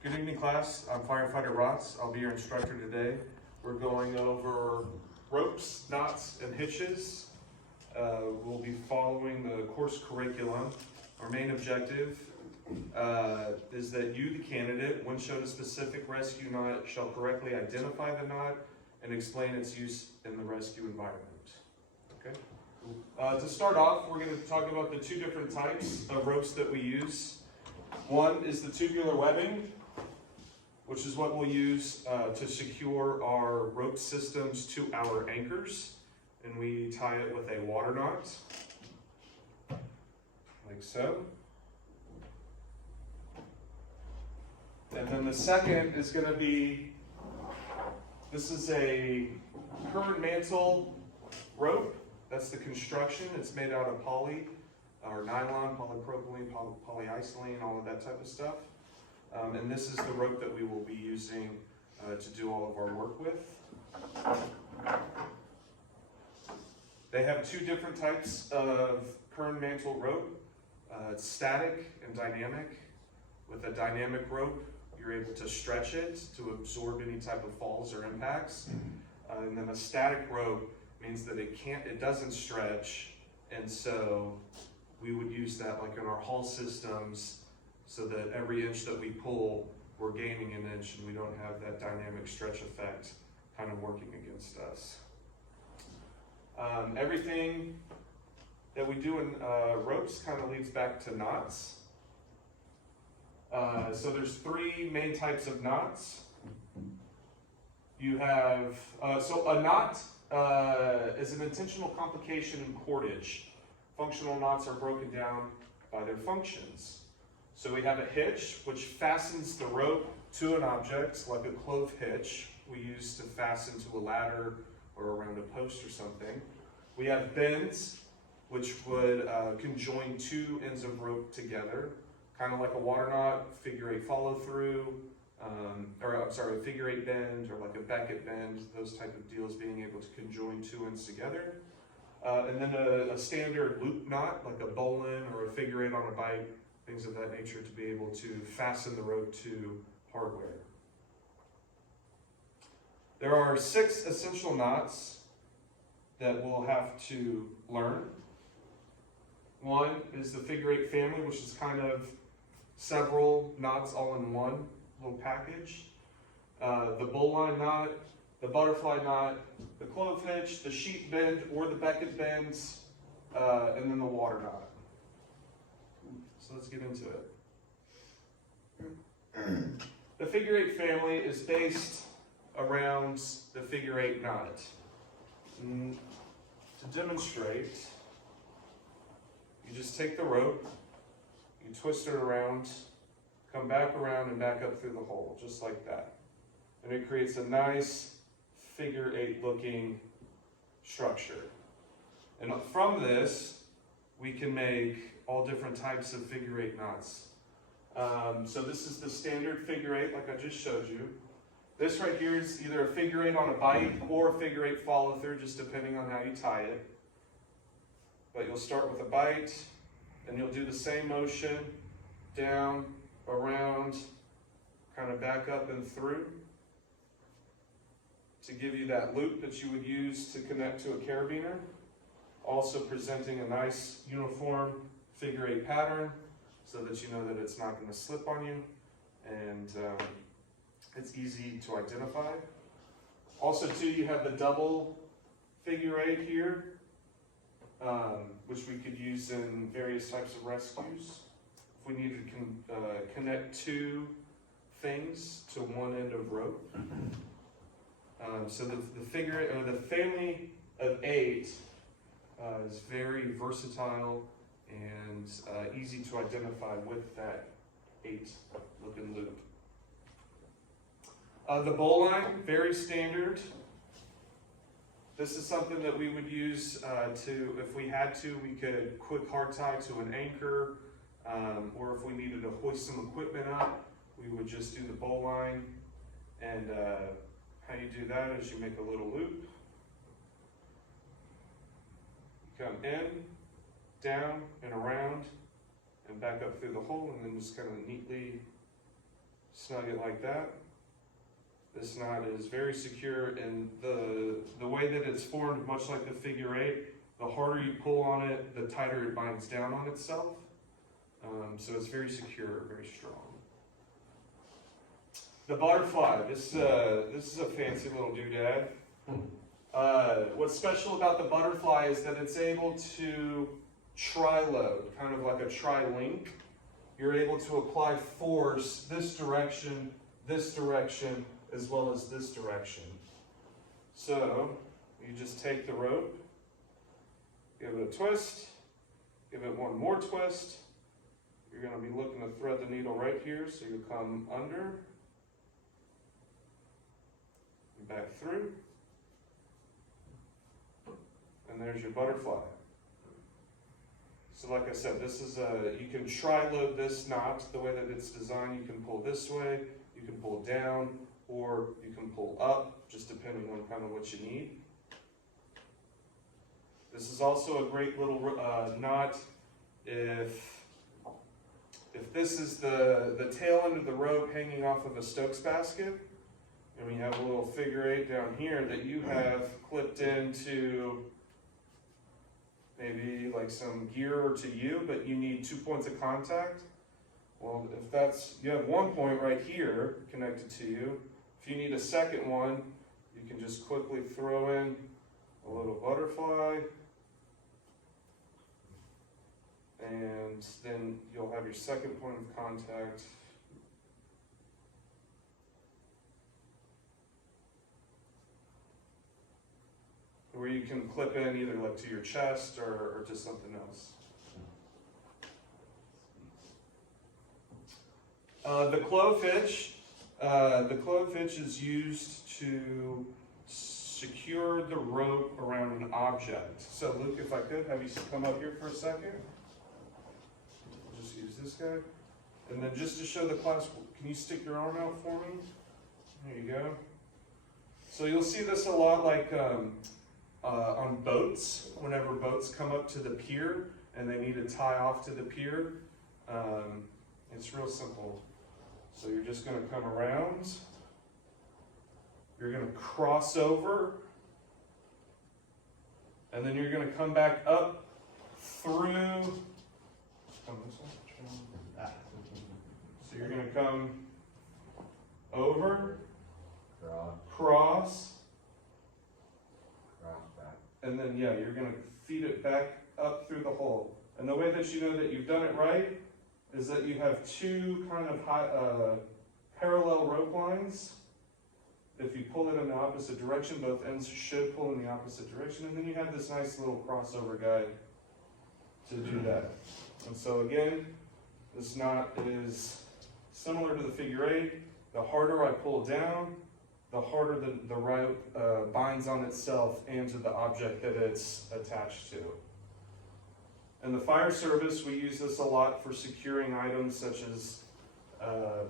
Good evening, class. I'm Firefighter Rots. I'll be your instructor today. We're going over ropes, knots, and hitches. We'll be following the course curriculum. Our main objective is that you, the candidate, when shown a specific rescue knot, shall correctly identify the knot and explain its use in the rescue environment. Okay. To start off, we're going to talk about the two different types of ropes that we use. One is the tubular webbing, which is what we'll use to secure our rope systems to our anchors. And we tie it with a water knot, like so. And then the second is going to be, this is a current mantle rope. That's the construction. It's made out of poly, or nylon, polypropylene, polyisolene, all of that type of stuff. And this is the rope that we will be using to do all of our work with. They have two different types of Kern mantle rope. It's static and dynamic. With a dynamic rope, you're able to stretch it to absorb any type of falls or impacts. And then a static rope means that it doesn't stretch, and so we would use that like in our hull systems, so that every inch that we pull, we're gaining an inch, and we don't have that dynamic stretch effect kind of working against us. Everything that we do in ropes kind of leads back to knots. So there's three main types of knots. You have, so a knot is an intentional complication in cordage. Functional knots are broken down by their functions. So we have a hitch, which fastens the rope to an object, like a clove hitch we use to fasten to a ladder or around a post or something. We have bends, which would conjoin two ends of rope together, kind of like a water knot, figure eight follow through, a figure eight bend, or like a Beckett bend, those type of deals, being able to conjoin two ends together. And then a standard loop knot, like a bowline or a figure eight on a bike, things of that nature, to be able to fasten the rope to hardware. There are 6 essential knots that we'll have to learn. One is the figure eight family, which is kind of several knots all in one little package. The bowline knot, the butterfly knot, the clove hitch, the sheep bend or the Beckett bends, and then the water knot. So let's get into it. The figure eight family is based around the figure eight knot. To demonstrate, you just take the rope, you twist it around, come back around and back up through the hole, just like that. And it creates a nice figure eight looking structure. And from this, we can make all different types of figure eight knots. So this is the standard figure eight, like I just showed you. This right here is either a figure eight on a bite or a figure eight follow through, just depending on how you tie it. But you'll start with a bite, and you'll do the same motion, down, around, kind of back up and through, to give you that loop that you would use to connect to a carabiner. Also presenting a nice uniform figure eight pattern, so that you know that it's not going to slip on you, and it's easy to identify. Also too, you have the double figure eight here, which we could use in various types of rescues. If we needed to connect two things to one end of rope. So the family of 8 is very versatile and easy to identify with that 8 looking loop. The bowline, very standard. This is something that we would use if we had to, we could quick hard tie to an anchor, or if we needed to hoist some equipment up, we would just do the bowline. And how you do that is you make a little loop. You come in, down, and around, and back up through the hole, and then just kind of neatly snug it like that. This knot is very secure, and the way that it's formed, much like the figure eight, the harder you pull on it, the tighter it binds down on itself. So it's very secure, very strong. The butterfly, this is a fancy little doodad. What's special about the butterfly is that it's able to tri-load, kind of like a tri-link. You're able to apply force this direction, as well as this direction. So you just take the rope, give it a twist, give it one more twist. You're going to be looking to thread the needle right here, so you come under, and back through, and there's your butterfly. So like I said, this is you can tri-load this knot the way that it's designed. You can pull this way, you can pull down, or you can pull up, just depending on kind of what you need. This is also a great little knot if this is the tail end of the rope hanging off of a Stokes basket, and we have a little figure eight down here that you have clipped into maybe like some gear or to you, but you need 2 points of contact. Well, if that's, you have 1 point right here connected to you. If you need a second one, you can just quickly throw in a little butterfly, and then you'll have your second point of contact. Where you can clip in either like to your chest or to something else. The clove hitch. The clove hitch is used to secure the rope around an object. So Luke, if I could have you come up here for a second. We'll just use this guy. And then just to show the class, can you stick your arm out for me? There you go. So you'll see this a lot like on boats, whenever boats come up to the pier and they need to tie off to the pier. It's real simple. So you're just going to come around, you're going to cross over, and then you're going to come back up through. So you're going to come over, cross, and then yeah, you're going to feed it back up through the hole. And the way that you know that you've done it right is that you have two kind of parallel rope lines. If you pull it in the opposite direction, both ends should pull in the opposite direction, and then you have this nice little crossover guide to do that. And so again, this knot is similar to the figure eight. The harder I pull down, the harder the rope binds on itself and to the object that it's attached to. In the fire service, we use this a lot for securing items such as,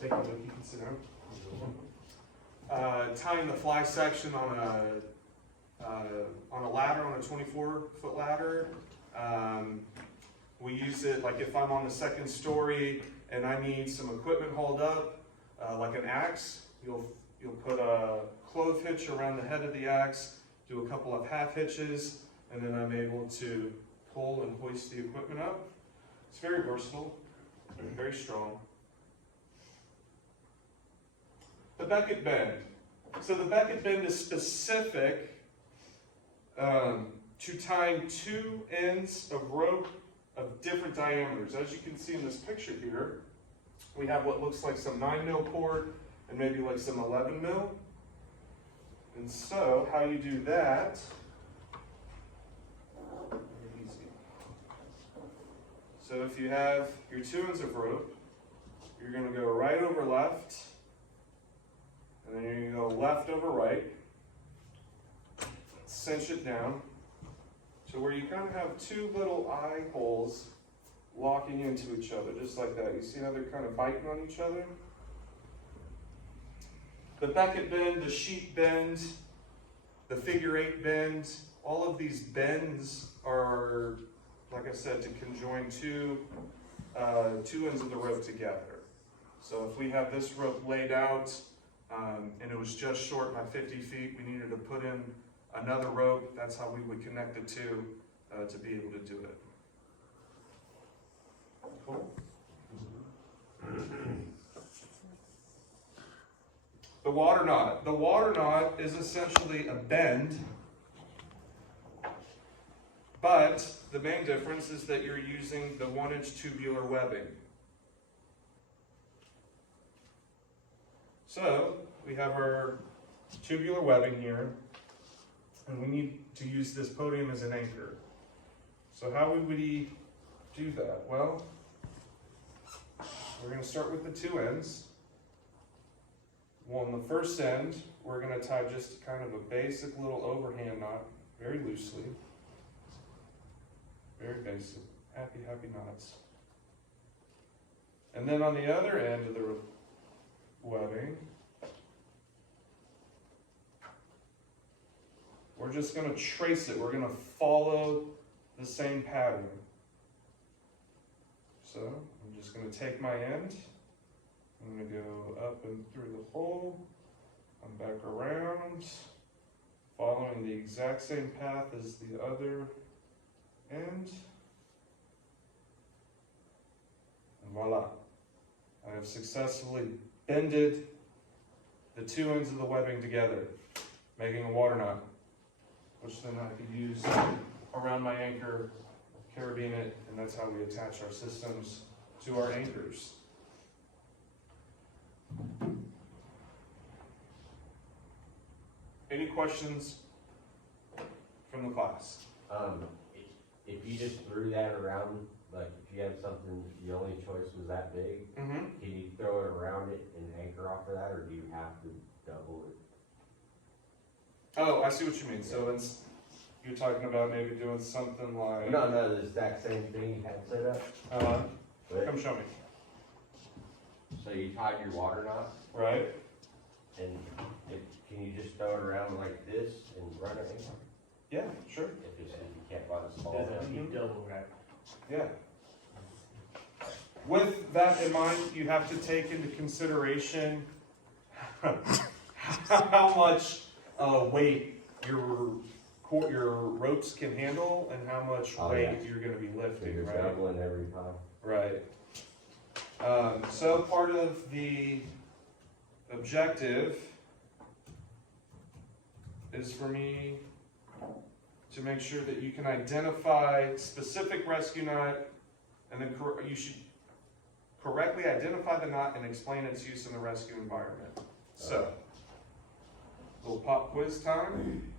take a look, you can sit down. Tying the fly section on a ladder, on a 24-foot ladder. We use it like if I'm on the second story and I need some equipment hauled up, like an axe, you'll put a clove hitch around the head of the axe, do a couple of half hitches, and then I'm able to pull and hoist the equipment up. It's very versatile, very strong. The Beckett bend. So the Beckett bend is specific to tying two ends of rope of different diameters. As you can see in this picture here, we have what looks like some 9mm cord and maybe like some 11mm. And so how you do that, so if you have your two ends of rope, you're going to go right over left, and then you're going to go left over right, cinch it down to where you kind of have two little eye holes locking into each other, just like that. You see how they're kind of biting on each other? The Beckett bend, the sheep bend, the figure eight bend, all of these bends are, like I said, to conjoin two ends of the rope together. So if we have this rope laid out, and it was just short by 50 feet, we needed to put in another rope. That's how we would connect the two to be able to do it. Cool. The water knot. The water knot is essentially a bend, but the main difference is that you're using the 1-inch tubular webbing. So we have our tubular webbing here, and we need to use this podium as an anchor. So how would we do that? Well, we're going to start with the two ends. Well, on the first end, we're going to tie just kind of a basic little overhand knot, very loosely. Very basic. Happy, happy knots. And then on the other end of the webbing, we're just going to trace it. We're going to follow the same pattern. So I'm just going to take my end. I'm going to go up and through the hole. I'm back around, following the exact same path as the other end. And voila. I have successfully bended the two ends of the webbing together, making a water knot, which then I could use around my anchor, carabine it, and that's how we attach our systems to our anchors. Any questions from the class? If you just threw that around, like if you had something, the only choice was that big, can you throw it around it and anchor off of that, or do you have to double it? Oh, I see what you mean. So it's, you're talking about maybe doing something like... No, the exact same thing you had set up. Come show me. So you tied your water knot, Right? and can you just throw it around like this and run it in? Yeah, sure. If you can't run a small one. Double rack. Yeah. With that in mind, you have to take into consideration how much weight your ropes can handle and how much weight you're going to be So lifting, you're right? doubling every time. Right. So part of the objective is for me to make sure that you can identify specific rescue knot, and then you should correctly identify the knot and explain its use in the rescue environment. So, little pop quiz time.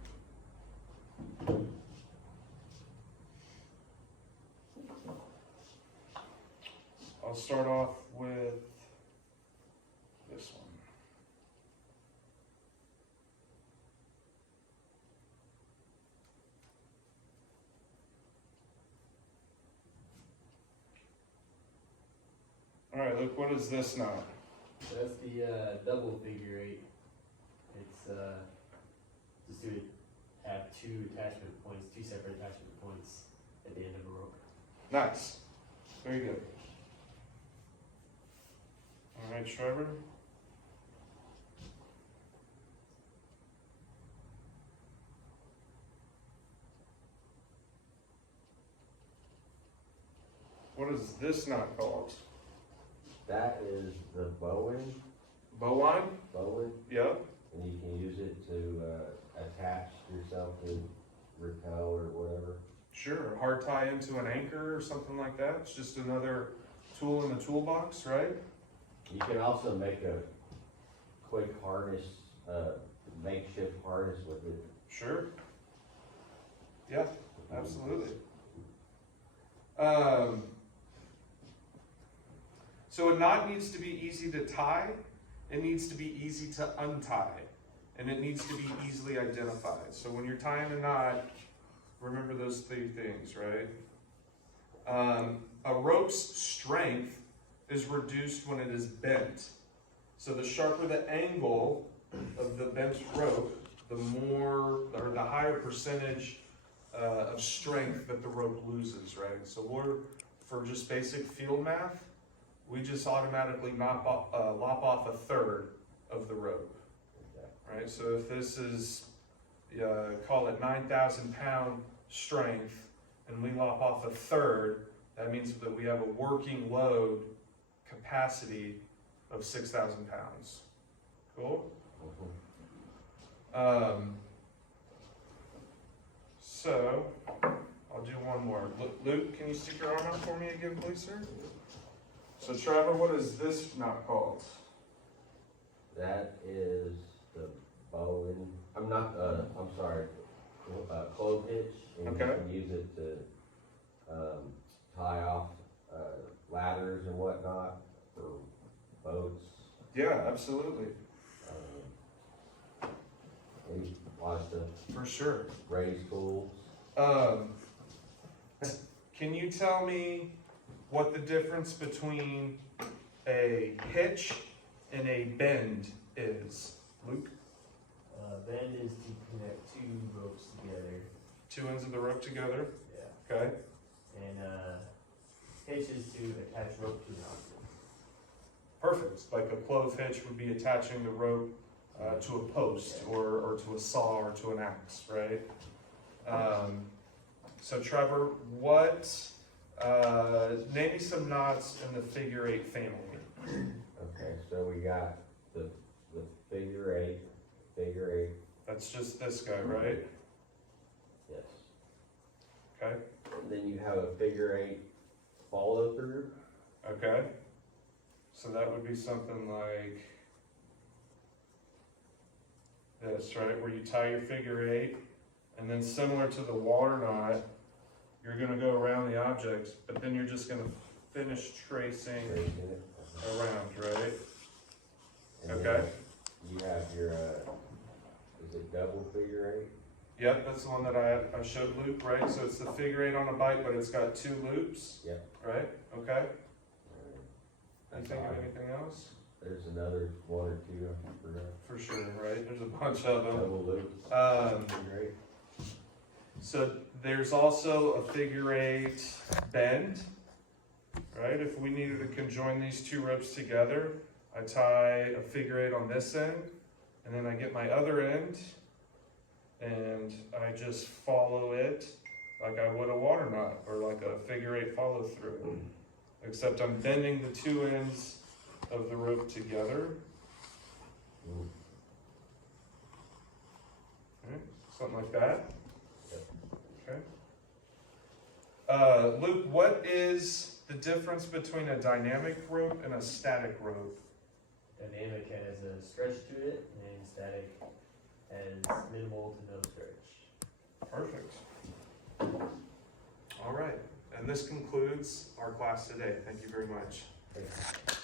I'll start off with this one. All right, look, what is this knot? So that's the double figure eight. It's just to have two attachment points, two separate attachment points at the end of a rope. Nice. Very good. All right, Trevor. What is this knot called? That is the Bowen, Bowline? Yep. and you can use it to attach yourself to rappel or whatever. Sure. Hard tie into an anchor or something like that. It's just another tool in the toolbox, right? You can also make a quick harness, makeshift harness with it. Sure. Yeah, absolutely. So a knot needs to be easy to tie, it needs to be easy to untie, and it needs to be easily identified. So when you're tying a knot, remember those three things, right? A rope's strength is reduced when it is bent. So the sharper the angle of the bent rope, the more, or the higher percentage of strength that the rope loses, right? So for just basic field math, we just automatically lop off a third of the rope, right? So if this is, call it 9,000 pound strength, and we lop off a third, that means that we have a working load capacity of 6,000 pounds. Cool? So, I'll do one more. Luke, can you stick your arm out for me again, please, sir? So, Trevor, what is this knot called? That is the Bowen, I'm sorry, clove hitch, and you Okay. can use it to, tie off, ladders and whatnot for boats. Yeah, absolutely. And a lot of stuff, For sure. raise tools. Can you tell me what the difference between a hitch and a bend is, Luke? Bend is to connect two ropes together. Two ends of the rope together, Yeah. okay? And hitch is to attach rope to an object. Perfect. Like a clove hitch would be attaching the rope to a post or to a saw or to an axe, right? So Trevor, name me some knots in the figure eight family. Okay, so we got the figure eight, That's just this guy, right? yes. Okay, And then you have a figure eight follow through. okay. So that would be something like this, right? Where you tie your figure eight, and then similar to the water knot, you're gonna go around the object, but then you're just gonna finish tracing Tracing it. around, right? And then Okay. You have your, is it double figure eight? Yep, that's the one that I showed Luke, right? So it's the figure eight on a bike, but it's got two loops. Yep. Right, okay. You That's think of all. anything else? There's another one or two, I forgot. For sure, right? There's a bunch of them. Double loops, figure eight. So there's also a figure eight bend, right? If we needed to conjoin these two ropes together, I tie a figure eight on this end, and then I get my other end, and I just follow it like I would a water knot, or like a figure eight follow through. Except I'm bending the two ends of the rope together. Mm. Okay, something like that. Yep. Okay. Luke, what is the difference between a dynamic rope and a static rope? Dynamic has a stretch to it, and static has minimal to no stretch. Perfect. All right, and this concludes our class today. Thank you very much. Thanks.